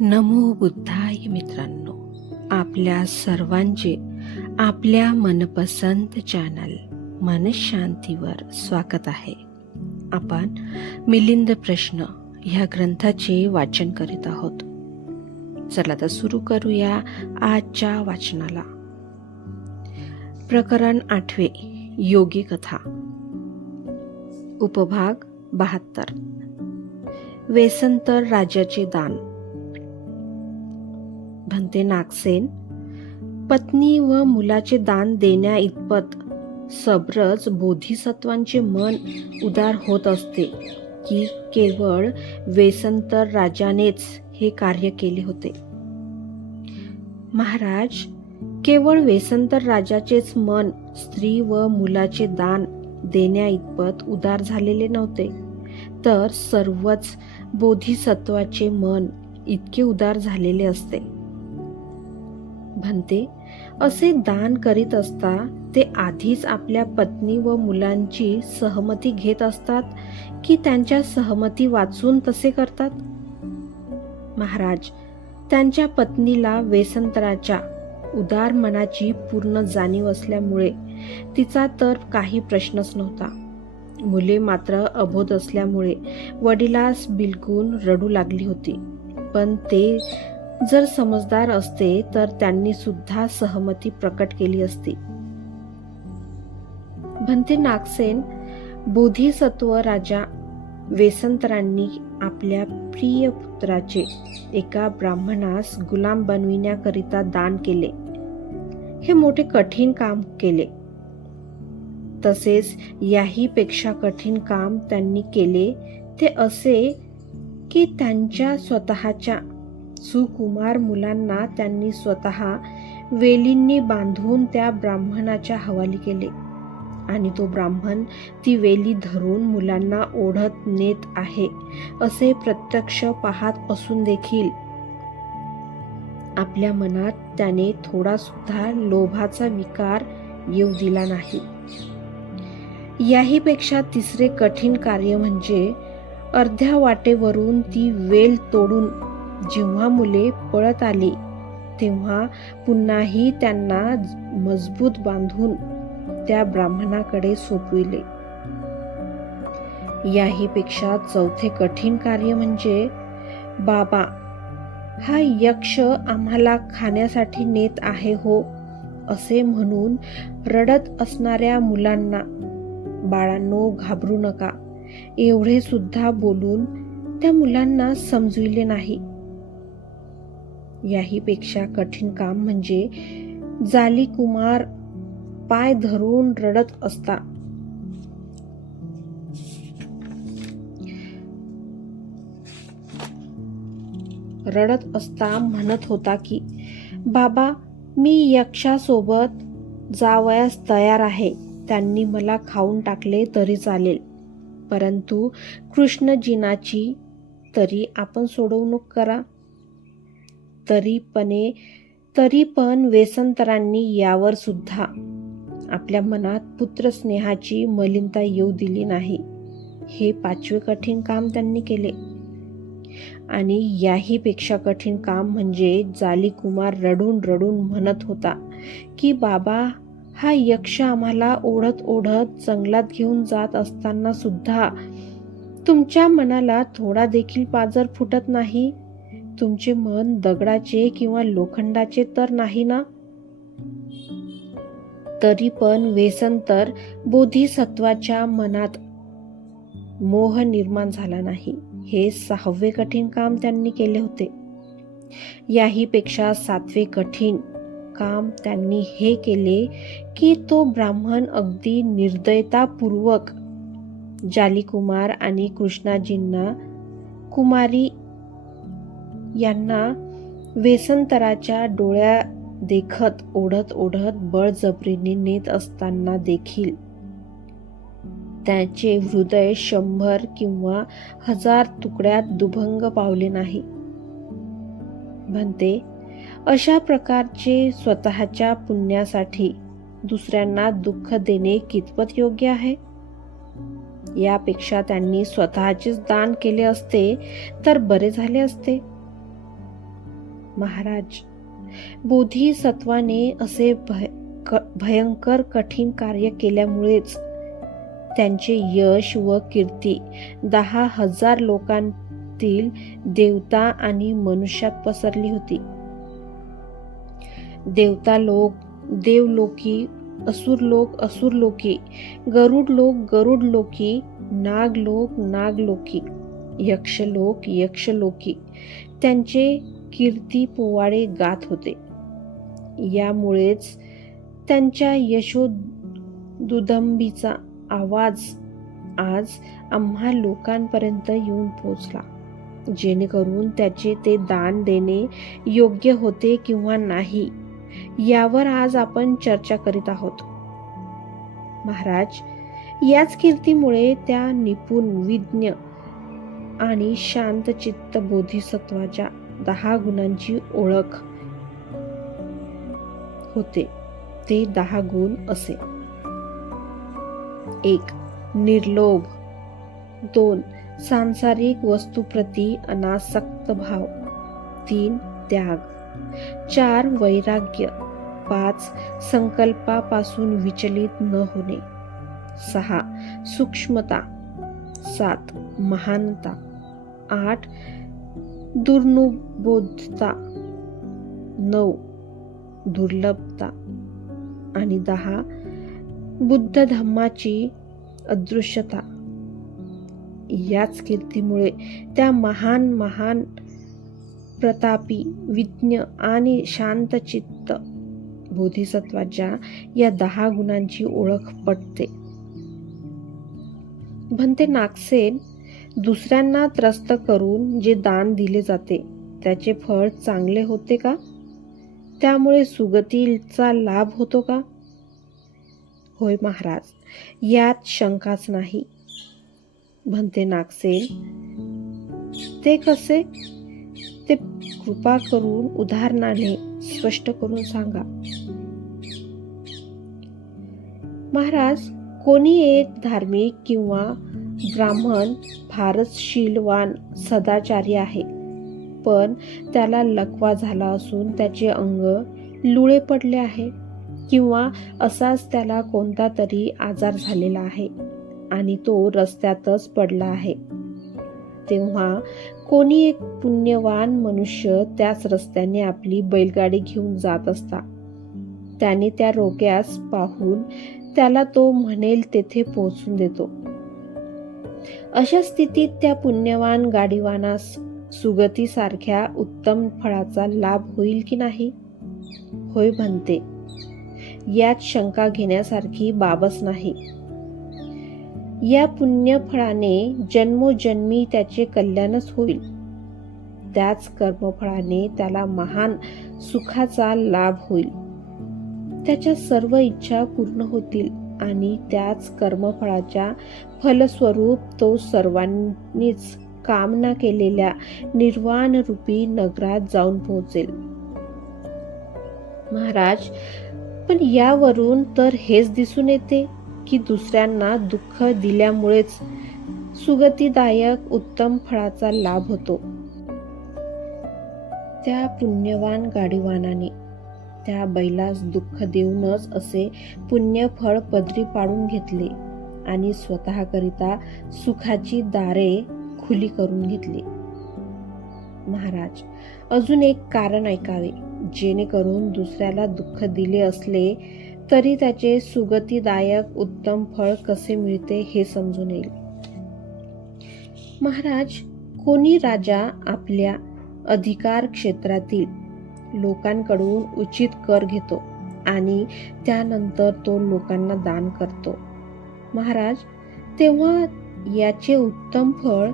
नमो बुद्धाय मित्रांनो, आपल्या सर्वांचे आपल्या मनपसंत चॅनल मनशांतीवर स्वागत आहे. आपण मिलिंद प्रश्न ह्या ग्रंथाचे वाचन करीत आहोत. चला तर सुरू करूया आजच्या वाचनाला. प्रकरण 8 योगी कथा, उपभाग 72. वेसंतर राजाचे दान. भंते नागसेन, पत्नी व मुलाचे दान देण्या इतपत सब्रच बोधिसत्वांचे मन उदार होत असते की केवळ वेसंतर राजानेच हे कार्य केले होते. महाराज, केवळ वेसंतर राजाचेच मन स्त्री व मुलाचे दान देण्या इतपत उदार झालेले नव्हते, तर सर्वच बोधिसत्वाचे मन इतके उदार झालेले असते. भंते, असे दान करीत असता ते आधीच आपल्या पत्नी व मुलांची सहमती घेत असतात की त्यांच्या सहमती वाचून तसे करतात? महाराज, त्यांच्या पत्नीला वेसंतराच्या उदार मनाची पूर्ण जाणीव असल्यामुळे तिचा तर काही प्रश्नच नव्हता. मुले मात्र अबोध असल्यामुळे वडिलास बिलगून रडू लागली होती, पण ते जर समजदार असते तर त्यांनी सुद्धा सहमती प्रकट केली असती. भंते नागसेन, बोधिसत्व राजा वेसंतरांनी आपल्या प्रिय पुत्राचे एका ब्राह्मणास गुलाम बनविण्याकरिता दान केले. हे मोठे कठीण काम केले. तसेच याही पेक्षा कठीण काम त्यांनी केले ते असे की त्यांच्या स्वतःच्या सुकुमार मुलांना त्यांनी स्वतः वेलींनी बांधून त्या ब्राह्मणाच्या हवाली केले आणि तो ब्राह्मण ती वेली धरून मुलांना ओढत नेत आहे असे प्रत्यक्ष पाहत असून देखील आपल्या मनात त्याने थोडा सुद्धा लोभाचा विकार येऊ दिला नाही. याही पेक्षा तिसरे कठीण कार्य म्हणजे अर्ध्या वाटेवरून ती वेल तोडून जेव्हा मुले पळत आली तेव्हा पुन्हाही त्यांना मजबूत बांधून त्या ब्राह्मणाकडे सोपविले. याही पेक्षा चौथे कठीण कार्य म्हणजे, बाबा, हा यक्ष आम्हाला खाण्यासाठी नेत आहे हो असे म्हणून रडत असणाऱ्या मुलांना, बाळांनो घाबरू नका, एवढे सुद्धा बोलून त्या मुलांना समजविले नाही. याही पेक्षा कठीण काम म्हणजे जाली कुमार पाय धरून रडत असता म्हणत होता की, बाबा, मी यक्षासोबत जावयास तयार आहे, त्यांनी मला खाऊन टाकले तरी चालेल, परंतु कृष्णजीनाची तरी आपण सोडवणूक करा. तरी पण वेसंतरांनी यावर सुद्धा आपल्या मनात पुत्रस्नेहाची मलिनता येऊ दिली नाही. हे पाचवे कठीण काम त्यांनी केले. आणि याही पेक्षा कठीण काम म्हणजे जाली कुमार रडून रडून म्हणत होता की, बाबा, हा यक्ष आम्हाला ओढत ओढत जंगलात घेऊन जात असताना सुद्धा तुमच्या मनाला थोडा देखील पाजर फुटत नाही. तुमचे मन दगडाचे किंवा लोखंडाचे तर नाही ना? तरी पण वेसंतर बोधिसत्वाच्या मनात मोह निर्माण झाला नाही. हे 6वे कठीण काम त्यांनी केले होते. याही पेक्षा 7वे कठीण काम त्यांनी हे केले की तो ब्राह्मण अगदी निर्दयतापूर्वक जालीकुमार आणि कृष्णाजींना, कुमारी यांना वेसंतराच्या डोळ्या देखत ओढत ओढत बळजबरीने नेत असताना देखील त्याचे हृदय 100 किंवा 1000 तुकड्यात दुभंग पावले नाही. म्हणते, अशा प्रकारचे स्वतःच्या पुण्यासाठी दुसऱ्यांना दुःख देणे कितपत योग्य आहे? यापेक्षा त्यांनी स्वतःचेच दान केले असते तर बरे झाले असते. महाराज, बोधिसत्वाने असे भयंकर कठीण कार्य केल्यामुळेच त्यांचे यश व कीर्ती 10,000 लोकांतील देवता आणि मनुष्यात पसरली होती. देवता लोक देवलोकी, असुर लोक असुरलोकी, गरुड लोक गरुडलोकी, नाग लोक नागलोकी, यक्षलोक यक्षलोकी त्यांचे कीर्ती पोवाडे गात होते. यामुळेच त्यांच्या यशोदुदंबीचा आवाज आज आम्हा लोकांपर्यंत येऊन पोचला. जेणेकरून त्याचे ते दान देणे योग्य होते किंवा नाही यावर आज आपण चर्चा करीत आहोत. महाराज, याच कीर्तीमुळे त्या निपुण, विज्ञ आणि शांतचित्त बोधिसत्वाच्या 10 गुणांची ओळख होते. ते 10 गुण असे: 1. निर्लोभ. 2. सांसारिक वस्तूप्रती अनासक्त भाव. 3. त्याग. 4. वैराग्य. 5. संकल्पापासून विचलित न होणे. 6. सूक्ष्मता. 7. महानता. 8. दुर्नुबोधता. 9. दुर्लभता. आणि 10. बुद्ध धम्माची अदृश्यता. याच कीर्तीमुळे त्या महान प्रतापी, विज्ञ आणि शांतचित्त बोधिसत्वाच्या या 10 गुणांची ओळख पटते. भंते नागसेन, दुसऱ्यांना त्रस्त करून जे दान दिले जाते त्याचे फळ चांगले होते का? त्यामुळे सुगतीचा लाभ होतो का? होय महाराज, यात शंकाच नाही. भंते नागसेन, ते कसे? ते कृपा करून उदाहरणाने स्पष्ट करून सांगा. महाराज, कोणी एक धार्मिक किंवा ब्राह्मण फारच शीलवान, सदाचारी आहे, पण त्याला लकवा झाला असून त्याचे अंग लुळे पडले आहे, किंवा असाच त्याला कोणता तरी आजार झालेला आहे आणि तो रस्त्यातच पडला आहे. तेव्हा कोणी एक पुण्यवान मनुष्य त्याच रस्त्याने आपली बैलगाडी घेऊन जात असता. त्याने त्या रोग्यास पाहून त्याला तो म्हणेल तेथे पोहोचून देतो. अशा स्थितीत त्या पुण्यवान गाडीवानास सुगतीसारख्या उत्तम फळाचा लाभ होईल की नाही? होय भंते, यात शंका घेण्यासारखी बाबच नाही. या पुण्यफळाने जन्मोजन्मी त्याचे कल्याणच होईल. त्याच कर्मफळाने त्याला महान सुखाचा लाभ होईल. त्याच्या सर्व इच्छा पूर्ण होतील आणि त्याच कर्मफळाच्या फलस्वरूप तो सर्वांनीच कामना केलेल्या निर्वाण रूपी नगरात जाऊन पोहोचेल. महाराज, पण यावरून तर हेच दिसून येते की दुसऱ्यांना दुःख दिल्यामुळेच सुगतीदायक उत्तम फळाचा लाभ होतो. त्या पुण्यवान गाडीवानाने त्या बैलास दुःख देऊनच असे पुण्यफळ पदरी पाडून घेतले आणि स्वतःकरिता सुखाची दारे खुली करून घेतली. महाराज, अजून एक कारण ऐकावे, जेणेकरून दुसऱ्याला दुःख दिले असले तरी त्याचे सुगतीदायक उत्तम फळ कसे मिळते हे समजून येईल. महाराज, कोणी राजा आपल्या अधिकार क्षेत्रातील लोकांकडून उचित कर घेतो आणि त्यानंतर तो लोकांना दान करतो. महाराज, तेव्हा याचे उत्तम फळ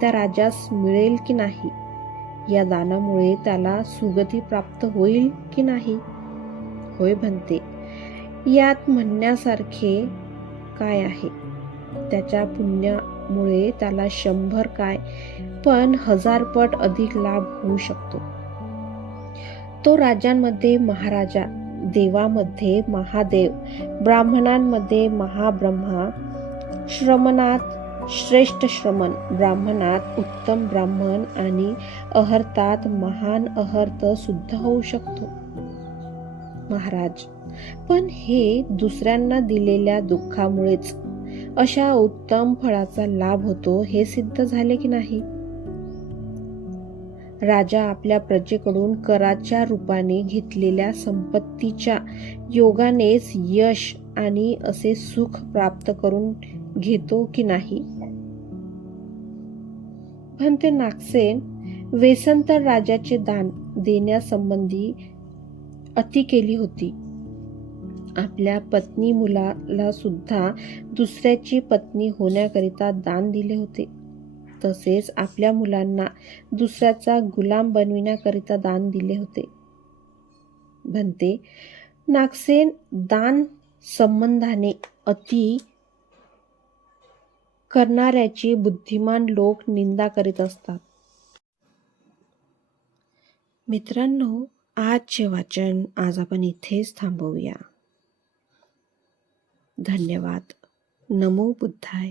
त्या राजास मिळेल की नाही? या दानामुळे त्याला सुगती प्राप्त होईल की नाही? होय भंते, यात म्हणण्यासारखे काय आहे? त्याच्या पुण्यामुळे त्याला 100 काय, पण 1000 पट अधिक लाभ होऊ शकतो. तो राजांमध्ये महाराजा, देवामध्ये महादेव, ब्राह्मणांमध्ये महाब्रह्मा, श्रमणात श्रेष्ठ श्रमण ब्राह्मणात उत्तम ब्राह्मण आणि अहर्तात महान अहर्त सुद्धा होऊ शकतो. महाराज, पण हे दुसऱ्यांना दिलेल्या दुःखामुळेच अशा उत्तम फळाचा लाभ होतो हे सिद्ध झाले की नाही? राजा आपल्या प्रजेकडून कराच्या रूपाने घेतलेल्या संपत्तीच्या योगानेच यश आणि असे सुख प्राप्त करून घेतो की नाही? म्हणते नागसेन, व्यसन तर राजाचे दान देण्यासंबंधी अति केली होती. आपल्या पत्नी मुलाला सुद्धा दुसऱ्याची पत्नी होण्याकरिता दान दिले होते. तसेच आपल्या मुलांना दुसऱ्याचा गुलाम बनविण्याकरिता दान दिले होते. म्हणते नागसेन, दान संबंधाने अति करणाऱ्याची बुद्धिमान लोक निंदा करीत असतात. मित्रांनो, आजचे वाचन आज आपण इथेच थांबवूया. धन्यवाद. नमो बुद्धाय.